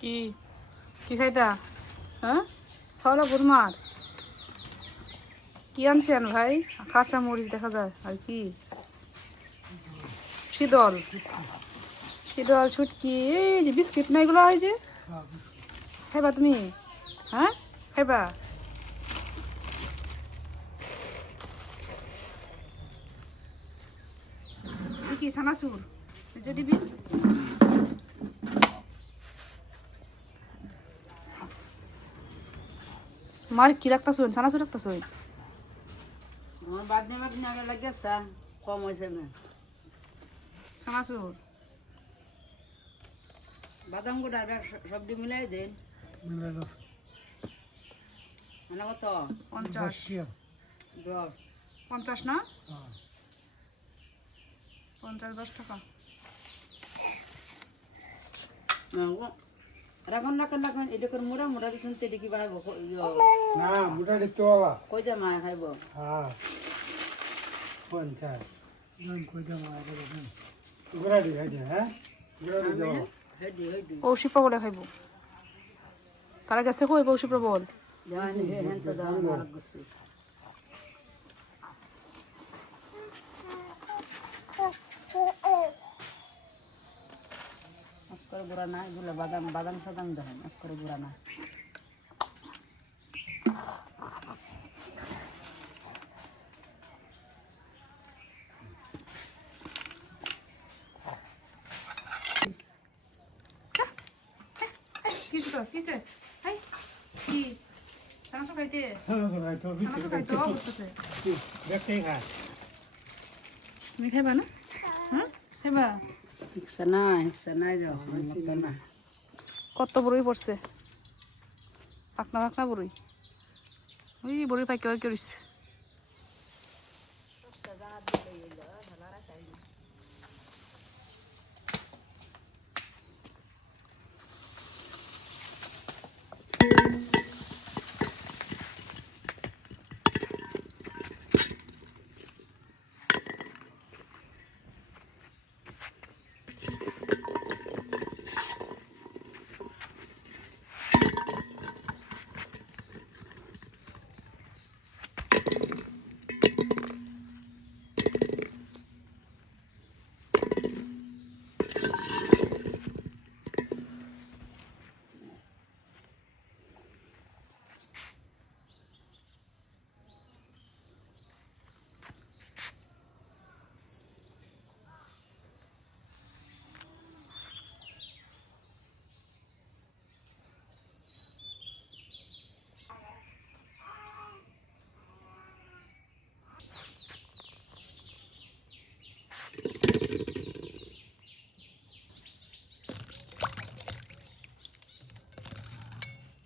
কি কি খাইতা? হ্যাঁ, খাওয়া তোমার কি আনছেন ভাই? কাঁচা মরিচ দেখা যায় আর কি শীতল শীতল ছুটকি, এই যে বিস্কিট না এগুলো হয় যে খাইবা তুমি? হ্যাঁ খাইবা? কি ছানাচুর যে দিবি? মার কি রাখতাছ? ছানাচুর রাখতাছ? আমার বাদনে বাদনে আগে লাগিয়েছে কম হয়েছে না ছানাচুর বাদাম গুঁড়া সবজি মিলাই দিন মানে কত 50 দশ 50 না 50 10 টাকা। রাখুন রাখুন রাখুন এটা করে মুড়া মুড়া দিচ্ছেন তো এটা কি বানাবো না মোটা দিতে বাবা কই যা মা খাইব হ্যাঁ পঞ্চাশ জন কইতে মারা দেখেন গুড়াটি খাইছে হ্যাঁ গুড়াটি দাও হেডি হেডি পৌষি প্রবলে খাইব। তারা গেছে কই পৌষি প্রবল? জান হে হেন তো দাম মার গছে করে গুড়া না এগুলো বাদাম বাদাম সাদাম দেখেন করে গুড়া না কিসে কিসে হাই কি ছানাচুর খাইতে? ছানাচুর খাইতো ছানাচুর খাইতে বলতেছে। দেখতে খায় তুমি খাইবা না? হ্যাঁ খাইবা? হিকসা নাই যাও মতো না কত বড়ই পড়ছে, পাকনা পাকনা বড়ই। ওই বড়ই পাইকে ওই করিস।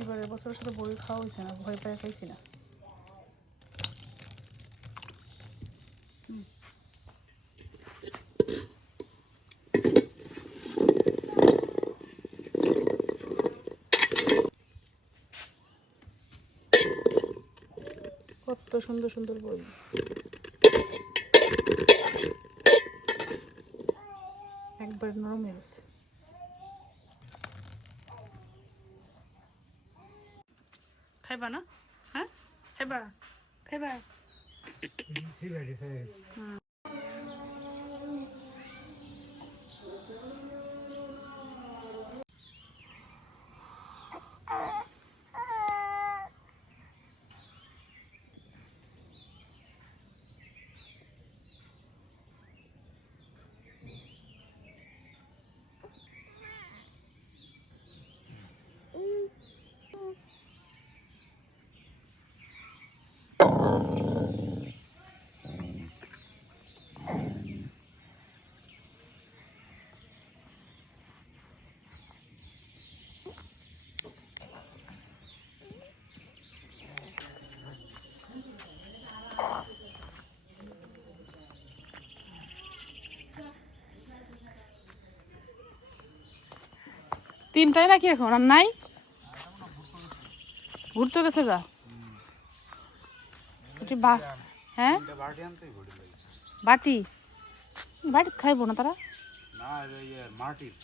এবারে বছরের সাথে বড়ি খাওয়া হয়েছে না, ভয় পায় খাইছি না। কত সুন্দর সুন্দর বই, একবার নরম হয়ে গেছে। খাইবা না? হ্যাঁ খাইবা খাইবা? ঠিক আছে তিনটাই নাকি এখন আর নাই? ঘুরতে গেছে গা। হ্যাঁ বাটি বাটি খাইবো না তারা? না মাটির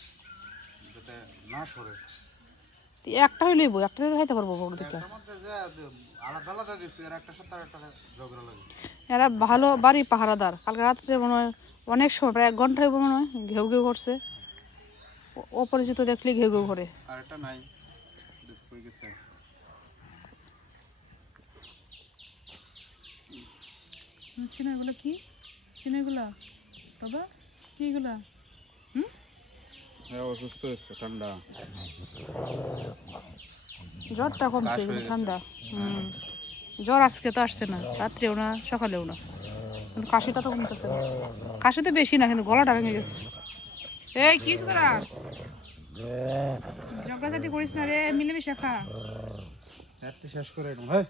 যাতে না সরে একটা হয়ে লইব, একটা দিয়ে খাইতে পারবো বড় দিকে। এরা ভালো বাড়ি পাহারাদার, কালকে রাত্রে মনে হয় অনেক সময় প্রায় 1 ঘন্টা হইব মনে হয় ঘেউ ঘেউ করছে। অপরিচিত দেখলে ঘেউ ঘেউ করে। চিনাগুলো কি? চিনাগুলা বাবা কি এগুলা? অসুস্থ হয়েছে, ঠান্ডা জ্বরটা কমছে কিন্তু ঠান্ডা। জ্বর আজকে তো আসছে না, রাত্রেও না সকালেও না, কিন্তু কাশিটা তো কমতেছে না। কাশি তো বেশি না, কিন্তু গলাটা ভেঙে গেছে। এই কি তোরা ঝগড়াঝাটি করিস না রে, মিলেমিশে খা। শেষ করে ভাই।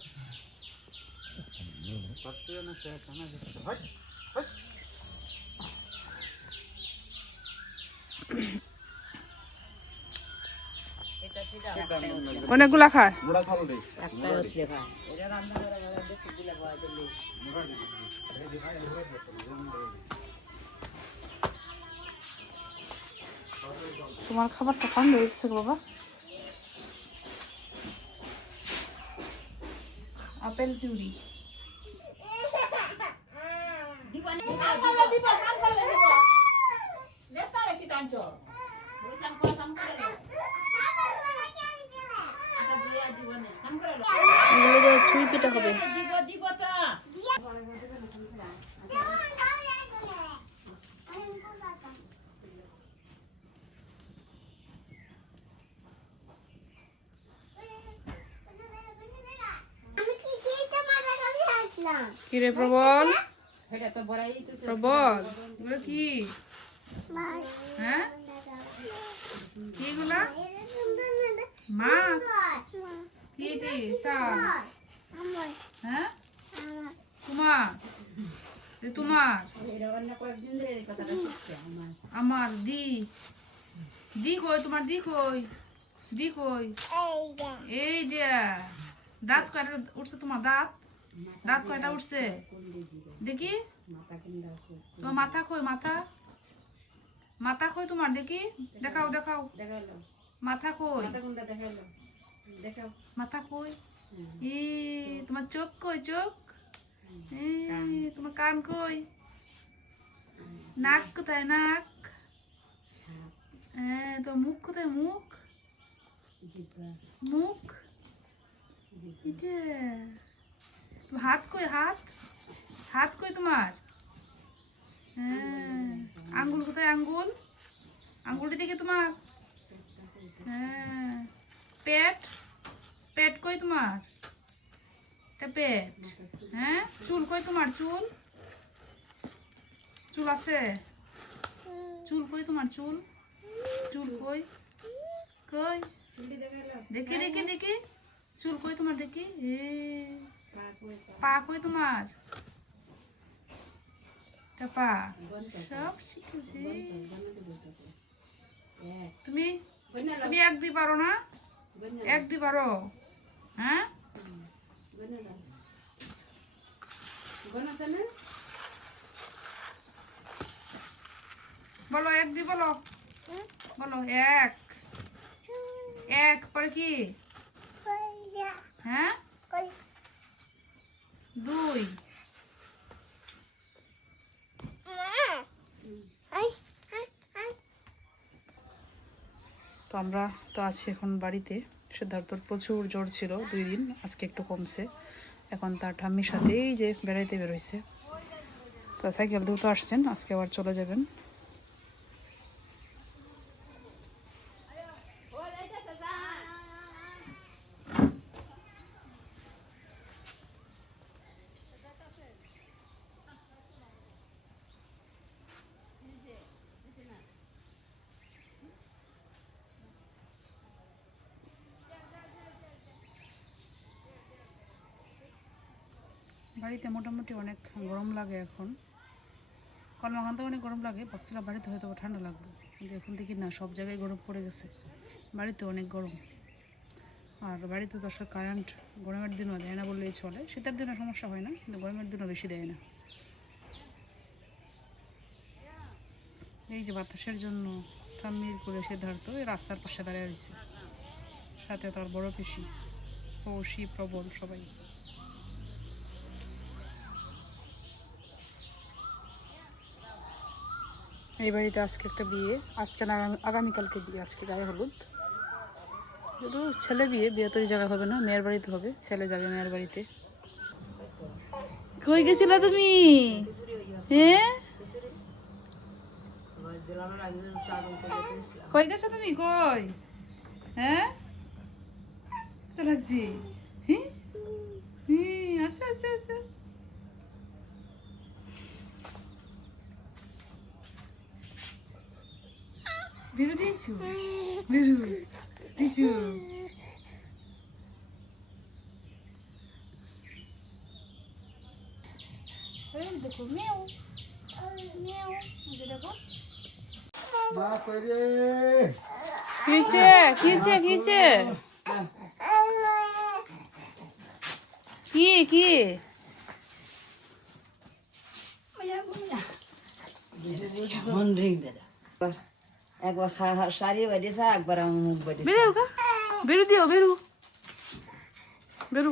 এটা সেটা অনেকগুলা খায়। একটা উঠলে খায়, এটা রান্না করে বেশি দিলে খাওয়া দিলে তোমার খাবারটা কম হয়ে গেছে বাবা। আপেল পিউরি ছুঁই পিঠা হবে। কিরে প্রবল, এটা তো বড়াই তো প্রবল এগুলো কি? হ্যাঁ কি এগুলা? মাছ? কি এটি? চাল? হ্যাঁ তোমার? তোমার এটা রান্না কয়েকদিন ধরে এই কথাটা শিখছে আমার। আমার দি দি কই? তোমার দি কই? দি কই? এই যে দাঁত কয়টা উঠছে তোমার? দাঁত দাঁত কয়টা উঠছে দেখি? তোমার মাথা কই? মাথা মাথা কই তোমার? দেখি, দেখাও দেখাও। দেখালো মাথা কই? মাথা কোনটা দেখালো, দেখাও। মাথা কই? তোমার চোখ কই? চোখ? তোমার কান কই? নাক কোথায়? নাক? তোমার মুখ কোথায়? মুখ মুখ তোমার হাত কই? হাত হাত কই তোমার? আঙ্গুল কোথায়? আঙ্গুল আঙ্গুলটি দেখি তোমার? পেট পেট কই তোমার? পেট। হ্যাঁ চুল কই তোমার? চুল চুল আছে? চুল কই তোমার? চুল চুল কই? কই দেখি দেখি দেখি চুল কই তোমার? দেখি পা কই তোমার? পা সব শিখেছি। তুমি তুমি 1 2 পারো না? 1 2 পারো? হ্যাঁ বলো 1 2 বলো, বলো 1 1 পরে কি? হ্যাঁ 2 তো আমরা তো আছি এখন বাড়িতে। সিদ্ধার্থর প্রচুর জ্বর ছিল 2 দিন, আজকে একটু কমছে। এখন তার ঠাম্মির সাথেই যে বেড়াইতে বেরোইছে। তো সাইকেল দিয়েও তো আসছেন, আজকে আবার চলে যাবেন। বাড়িতে মোটামুটি অনেক গরম লাগে এখন। কর্মকান্তে অনেক গরম লাগে, ভাবছিলাম বাড়িতে হয়তো ঠান্ডা লাগবে, কিন্তু এখন দেখি না, সব জায়গায় গরম পড়ে গেছে। বাড়িতে অনেক গরম। আর বাড়িতে তো আসলে কারেন্ট গরমের দিনও দেয় না বললেই চলে। শীতের দিনে সমস্যা হয় না, কিন্তু গরমের দিনও বেশি দেয় না। এই যে বাতাসের জন্য ঠাম্মির করে সিদ্ধার্থ এই রাস্তার পাশে দাঁড়িয়ে রয়েছে। সাথে তার বড় পিসি, পৌষি, প্রবল সবাই। এই বাড়িতে আজকে একটা বিয়ে, আজকে না আগামীকালকে বিয়ে। আজকে গায়ে হলুদ, শুধু ছেলে বিয়ে, বিয়ে তো এই জায়গা হবে না, মেয়ের বাড়িতে হবে, ছেলে যাবে মেয়ের বাড়িতে। কই গেছিলা তুমি? হ্যাঁ, কই গেছো তুমি? কই? হ্যাঁ, তো লাগছি। হ্যাঁ, আচ্ছা আচ্ছা আচ্ছা। বেরো দিয়েছো? বেরো দিয়েছো? দেখো মেও মেও, দেখো মা কই রে? কিছে কিছে কিছে কি কি? মন রিং দাদা একবার শাড়ি বাড়িয়েছে, একবার আমার মুখ বাড়িয়েছে। বেরো গা, বেরো দিও, বেরো বেরো।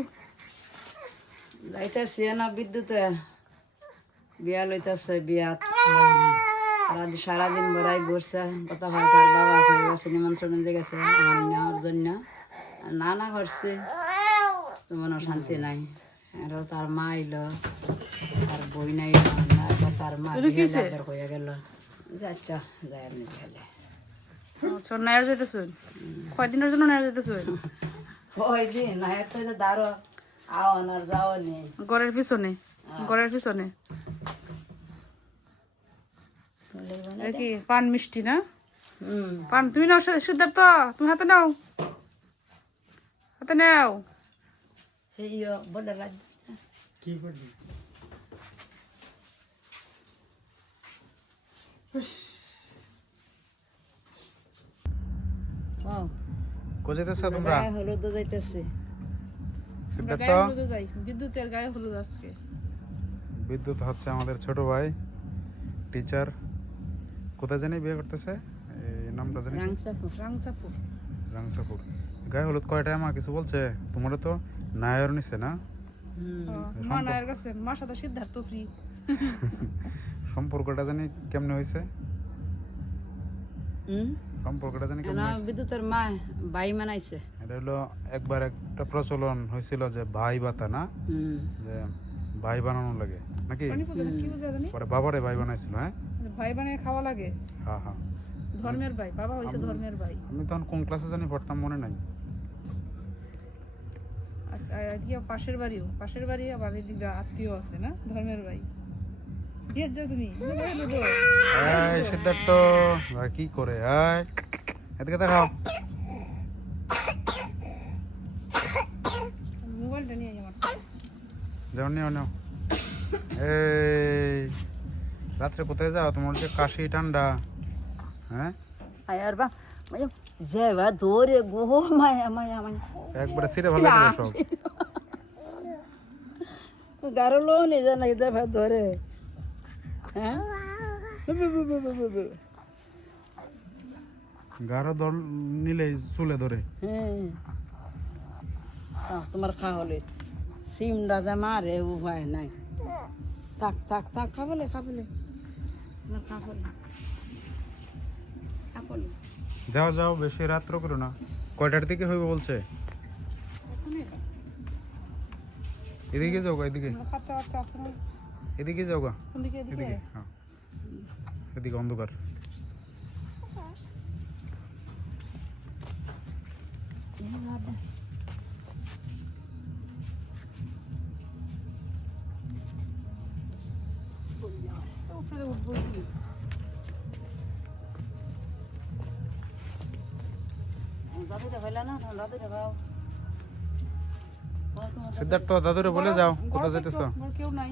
লাইতেছে না বিদ্যুতে, বিয়া লইতেছে, বিয়া সারাদিন বড়াই ঘুরছে। কথা হয় তার বাবা হয়ে গেছে, নিমন্ত্রণ দিয়ে গেছে আমার নেওয়ার জন্য, না করছে, মনে শান্তি নাই। আরো তার মা এলো, তার বই নাই, তার মা হয়ে গেল। আচ্ছা যাই আপনি খেলে আচ্ছা, নায়ার যেতেছেন কয়দিনের জন্য? নায়ার যেতেছেন ওই দিন নায়ক তো দাঁড়ো আওয়ান আর যাও নেই ঘরের পিছনে, ঘরের পিছনে। এ কি পান মিষ্টি না? পান তুমি নাও সিদ্ধার্থ, তুমি হাতে নাও, হাতে নাও। সেই বলে রাজ কি করবি? কো যেতেছ তোমরা? হলুদ যাইতেছে। আমরা সিদ্ধার্থ, গায়ে হলুদে যাই, বিদ্যুতের গায়ে হলুদ আজকে। বিদ্যুৎ হচ্ছে আমাদের ছোট ভাই, টিচার। কোথায় জানি বিয়ে করতেছে, এই নামটা জানি কি? রাংসাপুর। রাংসাপুর। গায়ে হলুদ কয়টায় মা কিছু বলছে? তোমার তো নায়র নিছে না? মা নায়ের কাছে, মার সাথে সিদ্ধার্থ ফ্রি। সম্পর্কটা জানি কেমনে হয়েছে? সম্পর্কটা জানি কেমনে হয়েছে? বিদ্যুতের মা ভাই মানাইছে। এটা হলো একবার একটা প্রচলন হয়েছিল যে ভাই বাতা না, যে ভাই বানানো লাগে নাকি? কি বুঝা জানি? পরে বাবারে ভাই বানাইছিল। হ্যাঁ, ভাই বানিয়ে খাওয়া লাগে। হ্যাঁ হ্যাঁ। ধর্মের ভাই, বাবা হয়েছে ধর্মের ভাই। আমি তখন কোন ক্লাসে জানি পড়তাম, মনে নাই। এদিকে পাশের বাড়িও, পাশের বাড়ি আবার এদিকে আত্মীয় আছে না, ধর্মের ভাই। বিয়ে যাও তুমি? এই সিদ্ধার্থ ভাই কি করে? এই এদিকে দেখাও। মোবাইলটা নিয়ে আমার। যাও নিও নিও। এই রাত্রে কোথায় যাও? তোমার যে কাশি ঠান্ডা। হ্যাঁ, আর বা যে বা দৌড়ে গো মায়া মায়া মায়া একবারে সিরে ভালো করে সব। গারো লো নিয়ে যা নাই যাবে ধরে। হ্যাঁ, গাঢ় দল নিলে চুলে ধরে। তোমার খা হলে সিম দাদা মারে উপায় নাই। থাক থাক থাক, খাবলে খাবলে তোমার খাবলে খাবলে। যাও যাও, বেশি রাত্র করো না। কয়টার দিকে হইবে বলছে? এদিকে যাও গা, এদিকে বাচ্চা বাচ্চা আছে না? এদিকে যাও গা, কোন দিকে? এদিকে। এদিকে। হ্যাঁ, এদিকে অন্ধকার। উপরে উঠবো কি? দাদুটা হইলা না, দাদুটা খাও। সিদ্ধার্থ দাদুরে বলে যাও কোথায় যাইতেছ। কেউ নাই।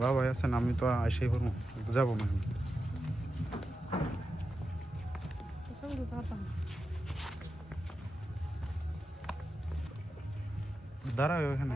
বাবা আছেন, আমি তো আসেই পারবো, যাবো না। দাঁড়াও এখানে।